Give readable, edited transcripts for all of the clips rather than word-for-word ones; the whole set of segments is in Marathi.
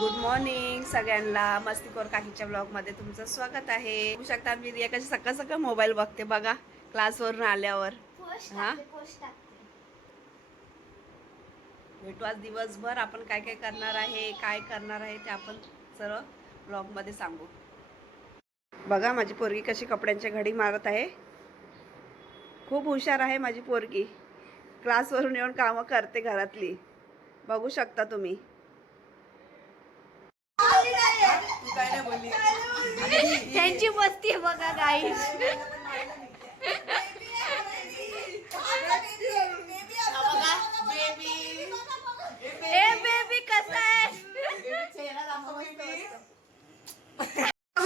गुड मॉर्निंग सगळ्यांना. मस्तीखोर काकीच्या ब्लॉगमध्ये तुमचं स्वागत आहे. बघू शकता मी रिया कशी सकाळ सकाळ मोबाईल बघते बघा क्लासवरून आल्यावर. हा भेटू आज दिवसभर. आपण काय काय करणार आहे ते आपण सर्व ब्लॉगमध्ये सांगू. बघा माझी पोरगी कशी कपड्यांच्या घडी मारत आहे. खूप हुशार आहे माझी पोरगी. क्लासवरून येऊन कामं करते घरातली. बघू शकता तुम्ही. त्यांची मस्ती बघा गाईस. ए बेबी कसा आहे?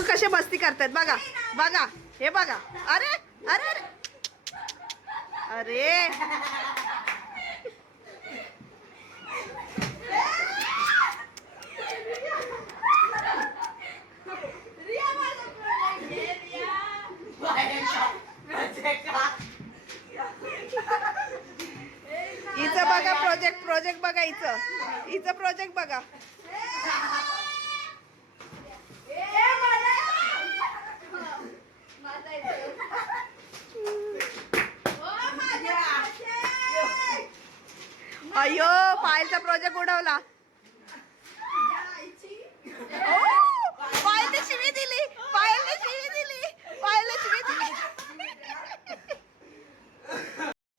कसे मस्ती करतात बघा बघा. हे बघा. अरे अरे अरे अरे हिचं बघा प्रोजेक्ट बघा. हिचं प्रोजेक्ट बघा. अयो पायलचा प्रोजेक्ट उडवला. पायलने शिवी दिली.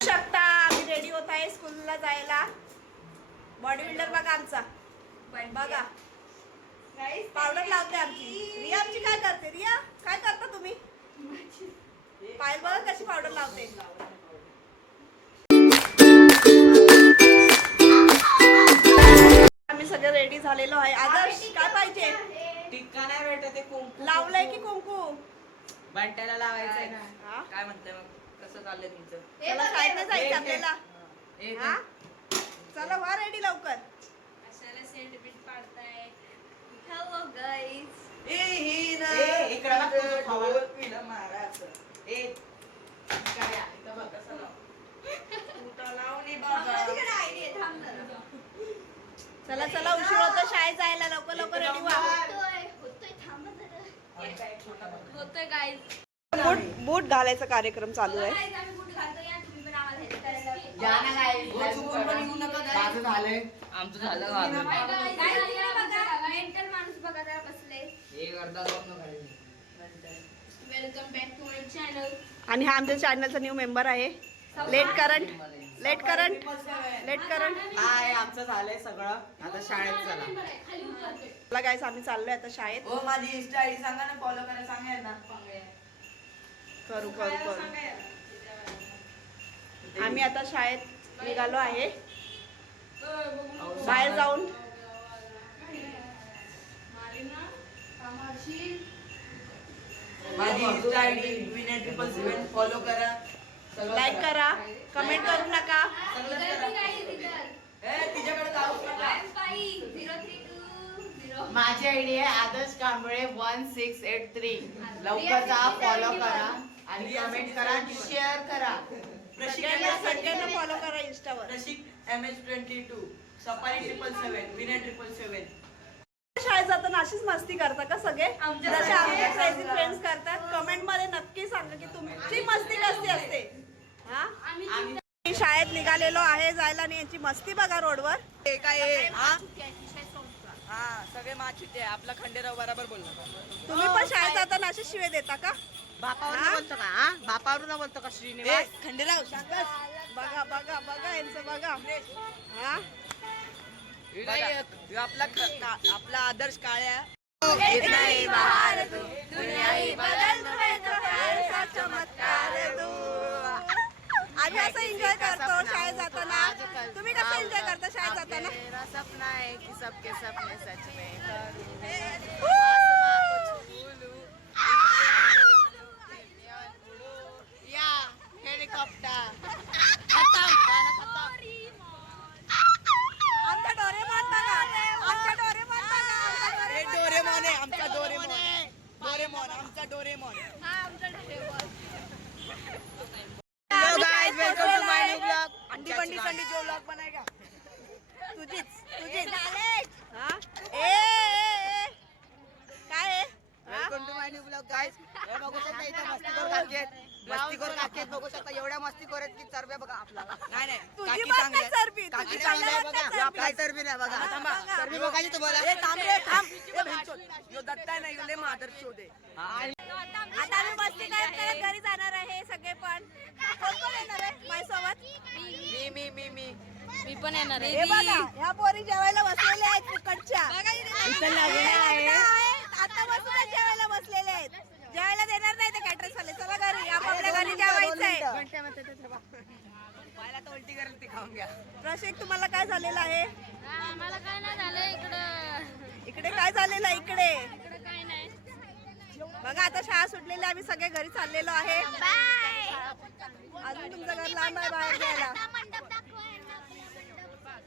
शकता आम्ही रेडी होत आहे स्कूलला जायला. बॉडी बिल्डर बघा आमचा. बघा पावडर लावते आमची. रिया आमची काय करते? रिया काय करता तुम्ही? पायल बघा कशी पावडर लावते. आम्ही सगळे रेडी झालेलो आहे. आदर्श काय पाहिजे? टिक्का नाही भेटत. कुंकू लावलंय की कुंकू? बंट्याला लावायचंय ना. हा? काय म्हणताय मग? कसं चाललंय तुमचं? चला शाळेत जायचं आपल्याला. एक हा? चला व्हा रेडी लवकर. कशाला सेंटिमेंट पाडताय? हॅलो गाईस. इकडं बघ तुझं खावं. पिलं मारायचं. इकडे या. इथं बघ कसं लाव. कुठं लावू नी बाबा. चला उशीर होतो शाळेत जायला. लवकर रेडी व्हा. होतोय गाईस. बूट घालायचा कार्यक्रम चालू आहे. गाईस आम्ही बूट घालतो या. तुम्ही पण आम्हाला हेल्प करायला. या ना गाईस. चुकून पण येऊ नका गाईस. माझं झालंय. आमचं झालं का? मेंटल माणूस बघा जरा बसले. एक अर्धा स्वप्न काढले. Welcome back to my channel. आणि हा आमच्या चॅनलचा न्यू मेंबर आहे. Late current. हाय, आमचं झालंय सगळं. आता शाळेत चला. चला गाईस आम्ही चाललोय आता शाळेत. हो माझी इंस्टा आयडी सांगा ना. फॉलो करायला सांगा ना. करू आम्ही आता शाळेत निघालो आहे. बाहेर जाऊन माझी इंस्टा आयडी विनय777 फॉलो करा. लाईक करा. कमेंट करू नका. तिच्याकडे जाऊ नका. माझी आयडी आहे आदर्श कांबळे 1683. लवकर जा, फॉलो करा आणि कमेंट करा, शेअर करा. सगळ्यांना फॉलो करा इंस्टावर. Prashik MS22 safari 777 विनय777. शाळेत जाताना अशीच मस्ती करता का सगळे? जसे आमचे क्रेझी फ्रेंड्स करतात. कमेंट मध्ये नक्की सांगा की तुमची मस्ती कशी असते. हा आम्ही शाळेत निघालेलो आहे जायला आणि यांची मस्ती बघा रोडवर. काय सगळे माचिते. आपला खंडेराव बरोबर बोलला. तुम्ही पण शाळेत जाताना असे शिवे देता का? बापावर बोलतो का? बापावर बोलतो का श्रीनिवास? खंडेराव बघा यांचं बघा. हा आपला आदर्श काळ्या. आम्ही असं एन्जॉय करतो शाळेत जाताना. तुम्ही कसं एन्जॉय करता शाळेत जाताना? मेरा सपना है कि सबके सपने सच में करूं. या हेलिकॉप्टर खतम. आमचा डोरेमॉन बघा. हे डोरेमॉन आहे. आमचा डोरेमॉन. आमचा Doraemon. Hello guys, welcome to my new blog. अंडी बंडी संडी जो ब्लॉग बनाएगा तुझीच. हा ए मस्तीखोर काकी आहेत, बघू शकता एवढ्या मस्तीखोर आहेत की चरबे बघा आपल्याला. नाही नाही तुझी काकी बात चांगली नाही आहे. चरबी, काकी तुझी चांगली आहे चांगली बघा. वाटते काय चरबी नाही बघा. बघा. चरबी बघायची तुम्हाला. आता आम्ही मस्ती करत करत घरी जाणार आहे सगळे पण. कोण कोण येणार आहे माझ्यासोबत? मी पण येणार हे बघा ह्या पोरी जेवायला बसलेल्या आहेत तिकडच्या. आता बसून जेवायला बसलेले आहेत. जेवायला देणार नाही ते कॅटरर्स वाले. चला घरी, आपापल्या घरी जेवायचंय. उलटी करेल ती खाऊन घ्या. प्रशिक, तुम्हाला काय झालेलं आहे? मला काय नाही झालं इकडं. इकडे काय झालेलं आहे? इकडे इकडं काय नाही. बघा आता शाळा सुटलेली, आम्ही सगळे घरी चाललेलो आहे. अजून तुमचं घर लांब आहे बाहेर जायला.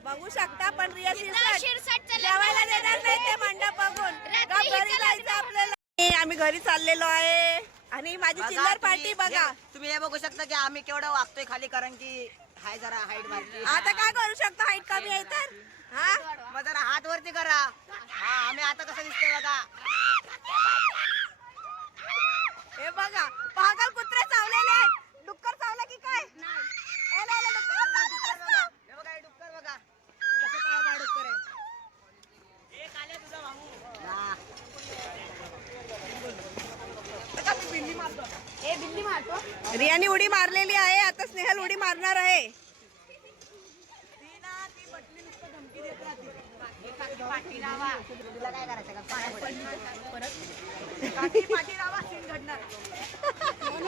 बघू शकता पण रिया शिरसाट जेवायला देणार नाही ते मंडप बघून. गप घरी जायचं आपल्याला. आम्ही घरी चाललेलो आहे आणि माझी बघा चिल्लर पार्टी बघा. तुम्ही हे बघू शकता की आम्ही केवढं वागतोय खाली, कारण की हाय जरा हाईट मारती. आता काय करू शकतो? हाईट कमी आहे तर हा. मग जरा हात वरती करा. हा आम्ही आता कसं दिसतोय बघा. हे बघा पागल कुत्रे चावलेले आहेत. डुक्कर चावला की काय? ए, नाही, नाही, डुक्कर चावलं नसतं. हे बघा हे डुक्कर बघा कसं काळा डुक्कर आहे. हा. रियाने उडी मारलेली आहे. आता स्नेहल उडी मारणार आहे. तुला काय करायचं का?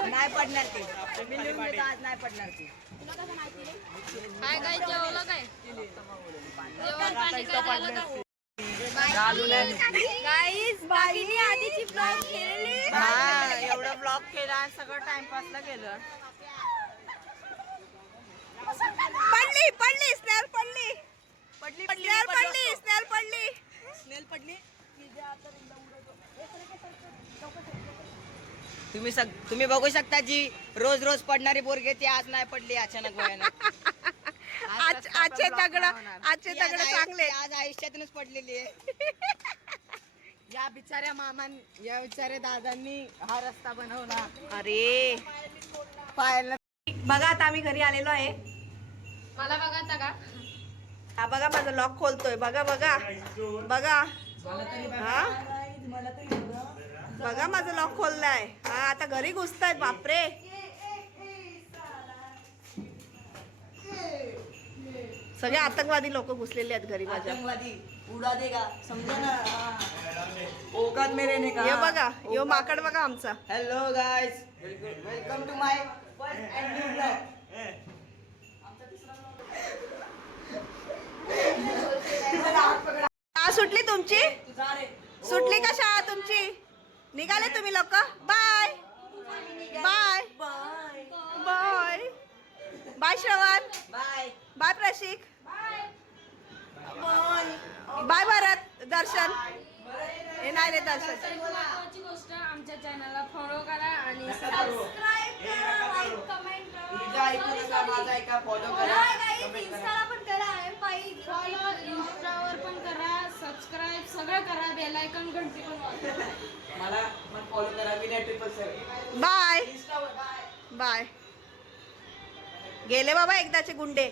नाही पडणार ती. मी लिहून देतो आज नाही पडणार ती. काय काय जेवलं काय? जेवण पाणी काय झालं का? गाईज बाईने आधीची ब्लॉग केलेली. हा एवढं ब्लॉग केला आणि सगळं टाइमपासला गेलं. पडली पडली स्नेहल पडली. पडली स्नेहल पडली. स्नेहल पडली. स्नेल पडली. तुम्ही बघू शकता जी रोज रोज पडणारी पोरगी ती आज नाही पडली अचानक भयानक. आजचे दगड चांगले. आज आयुष्यातूनच पडलेली आहे. या बिचाऱ्या या बिचाऱ्या दादांनी हा रस्ता बनवला. अरे पाहायला बघा आता आम्ही घरी आलेलो आहे. मला बघा का? हा बघा माझा लॉक खोलतोय. बघा बघा बघा. हा बघा माझा लॉक खोललाय. हा आता घरी घुसतायत. बापरे सगळे आतंकवादी लोक घुसलेले आहेत घरी माझ्या. आतंकवादी उडा देगा समजा ना. औकात में रहने का. हे बघा यो माकड बघा आमचा. Hello guys, welcome to my first and new blog. शाळा सुटली तुमची? सुटली का शाळा तुमची? निघाले तुम्ही लोक? Bye bye bye bye Shravan. Bye bye Prashik. Bye Bharat. Darshan हे नाही रे दर्शन. महत्त्वाची गोष्ट, आमच्या चॅनलला फॉलो करा आणि सबस्क्राईब करा, लाईक कमेंट तुझं ऐकू नका, माझं ऐका, फॉलो करा, कमेंट करा. पण करा. फॉलो इंस्टावर पण करा, सबस्क्राईब सगळं करा. बेल आयकॉन घंटी पण वाजवा. मला पण फॉलो करा. मी नाही ट्रिपल सेवन बाय इंस्टावर. बाय. बाय. गेले बाबा एकदाचे गुंडे.